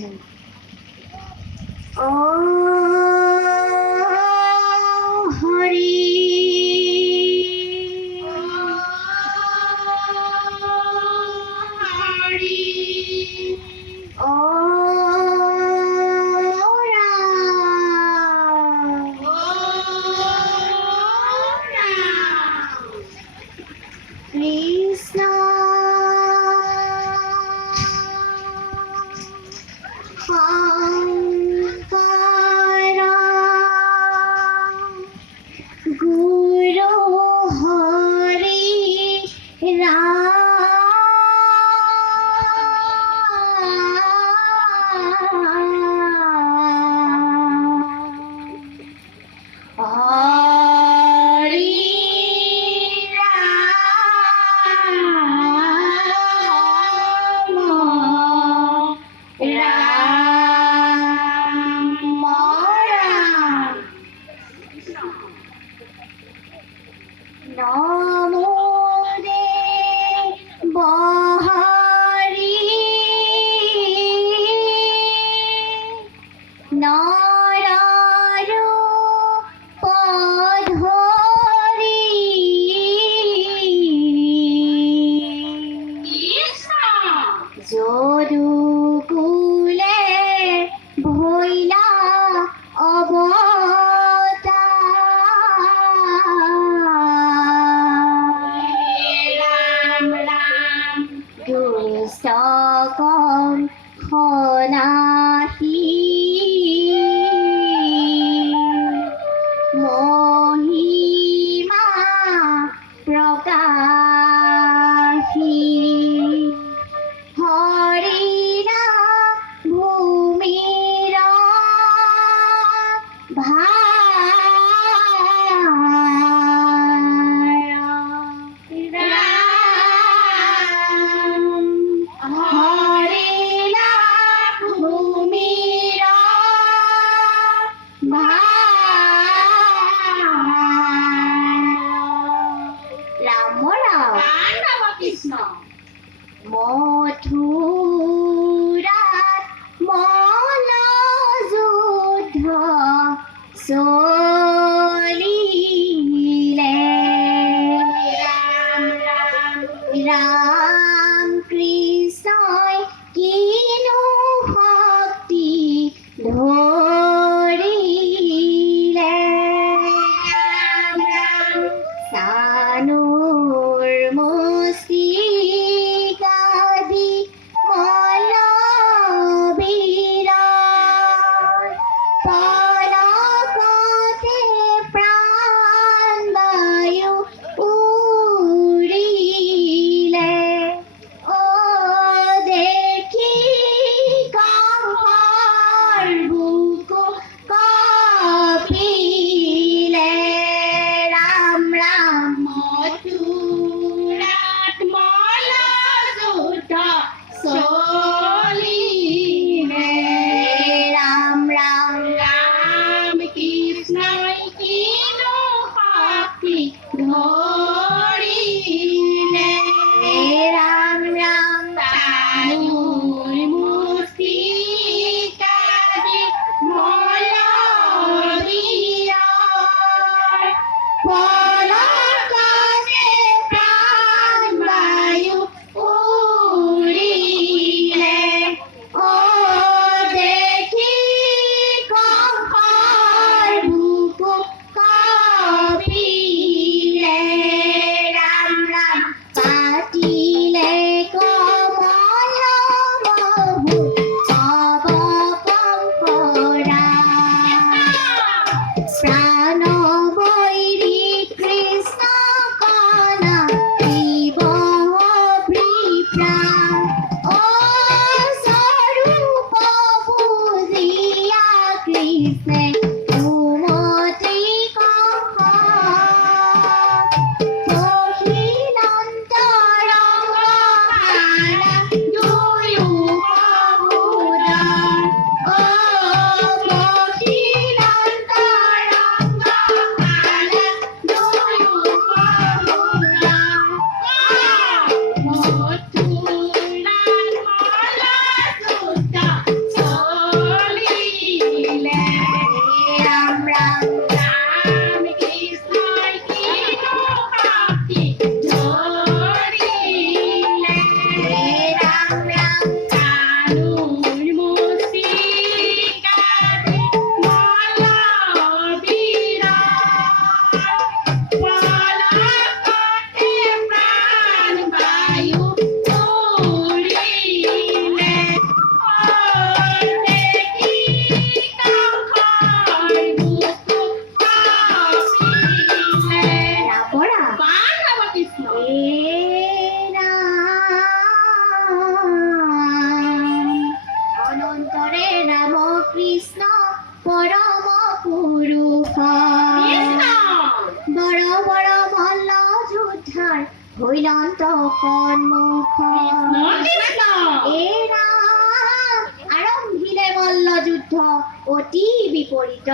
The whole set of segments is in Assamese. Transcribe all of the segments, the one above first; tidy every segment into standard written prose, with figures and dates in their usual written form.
কওকচোন। হৰি কৃষ্ণ গুৰু হৰি নমো দেৱ হৰি নৰৰূপ ধৰি যদুকুলে ভৈলা দুষ্টকম সনাহি মহিমা প্ৰকাশী হৰিণা ভূমিৰ মথুৰাত মল্লযুদ্ধ চলিলে ৰাম কৃষ্ণই কিনো শক্তি ধৰিলে চানুৰ মুষ্টিকাদি বান্ধৱ কৃষ্ণ অনন্তৰে ৰাম কৃষ্ণ পৰম পুৰুষ কৃষ্ণ বড় বড় মল্ল যুদ্ধাৰ হৈলন্ত সন্মুখ কৃষ্ণ আৰম্ভিলে মল্ল যুদ্ধ অতি বিপৰীত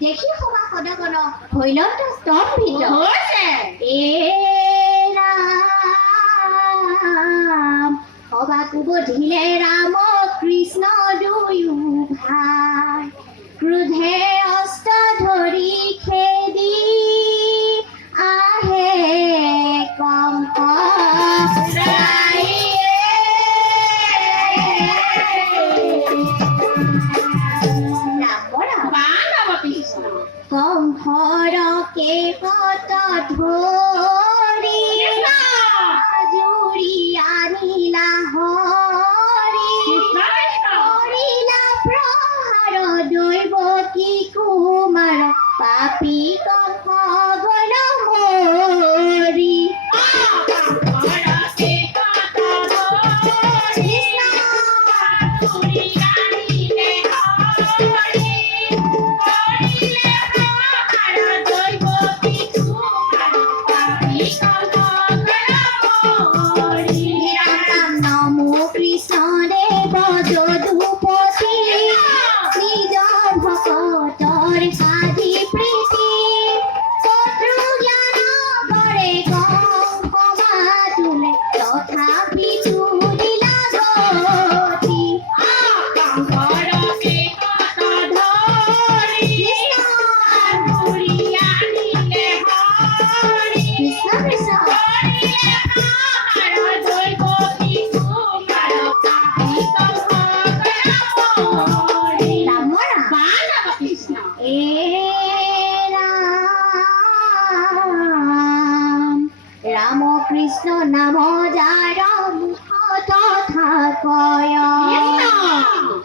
দেখি সভা সদগণ হৈলন্ত স্তম্ভিত হৈছে এ ৰাম সভাকো বধিলে ৰাম কৃষ্ণ দুয়ো ভাই ক্ৰোধে অস্ত্ৰ ধৰি খেদি আহে কংস বান্ধৱ কৃষ্ণ কংসৰকে কত ধৰি আজুৰি আনিলা হৰি কৰিলা প্ৰহাৰ দৈৱ কি কুমাৰ পাপী কংস গল মৰি নমো কৃষ্ণ দেৱ যদুপতি নিজৰ ভকতৰ সাধি প্ৰীতি শত্ৰু জ্ঞান কৰে কংস মাতুলে তথাপি তুলিলা গতি কৃষ্ণ কৃষ্ণ ৰাম এ ৰাম কৃষ্ণ নাম যাৰ মুখত তথা কয়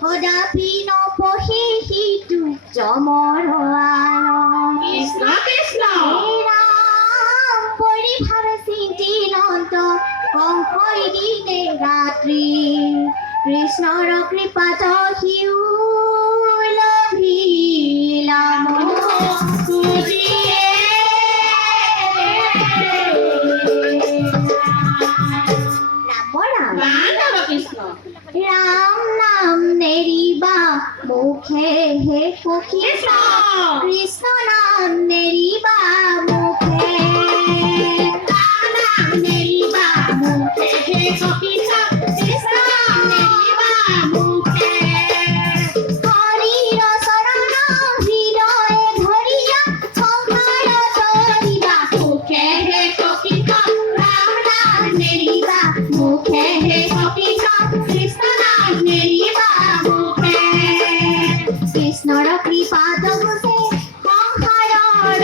কদাপি নপঢ়ি সিটো যমৰ আলম ৰাম পৰিভাৰ চিন্তিলন্ত কংসই দিনে ৰাত্ৰি কৃষ্ণৰ কৃপাত সিও লভিলা ৰাম ৰাম নাম নেৰিবা মুখে হে সখী কৃষ্ণ নাম নেৰিবা মুখে নেৰিবা মুখে হে সখী কৃষ্ণ নেৰিবা মুখে হৰিৰ চৰণ হৃদয়ে ধৰিয়া সংসাৰ তৰিবা মুখে হে সখী ৰাম নাম নেৰিবা মুখে হে সখী কৃষ্ণ নাম নেৰিবা মুখে কৃষ্ণৰ কৃপাত বুজে সংসাৰৰ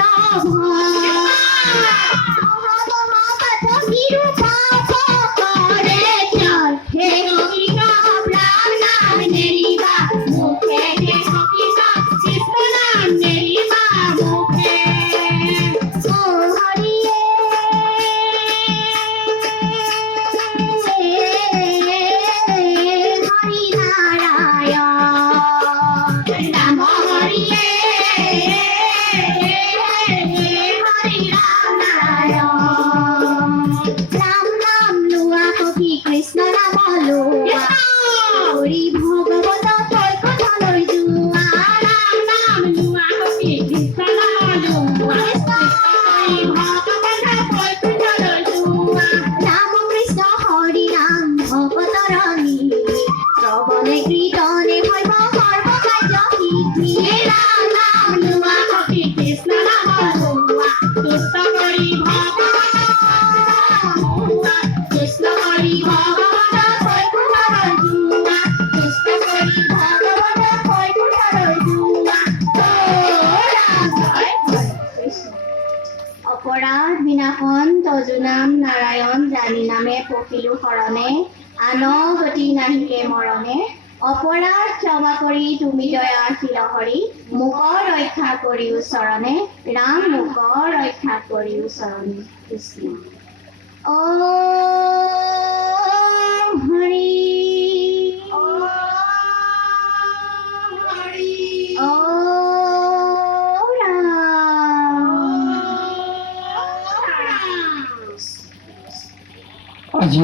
কৃষ্ণ নাম লোৱা হৰি ভগৱত তই কথালৈ যোৱা ৰাম নাম লোৱা সখী কৃষ্ণ নাম লোৱা হৰি ভগৱত তই কথালৈ যোৱা ৰাম কৃষ্ণ হৰি নাম ভকতৰ মিলি শ্ৰৱণে কীৰ্তনে হৈব সৰ্বকাৰ্য সিদ্ধি ৰাম নাম লোৱা সখী কৃষ্ণ নাম লোৱা তুষ্ট কৰি ভগৱত কৃষ্ণ হৰি ভগৱত তই কথালৈ যোৱা কৃষ্ণ হৰি ভগৱত তই কথালৈ যোৱা অপৰাধ বিনাশন তজু নাম নাৰায়ণ জানি নামে পখিলো শৰণে আন গতি নাহিকে মৰণে অপৰাধ ক্ষমা কৰি তুমি দয়াশীল হৰি মোক ৰক্ষা কৰিও চৰণে ৰাম মোক ৰক্ষা কৰিও চৰণে কৃষ্ণ ॐ हरि ॐ राम আজি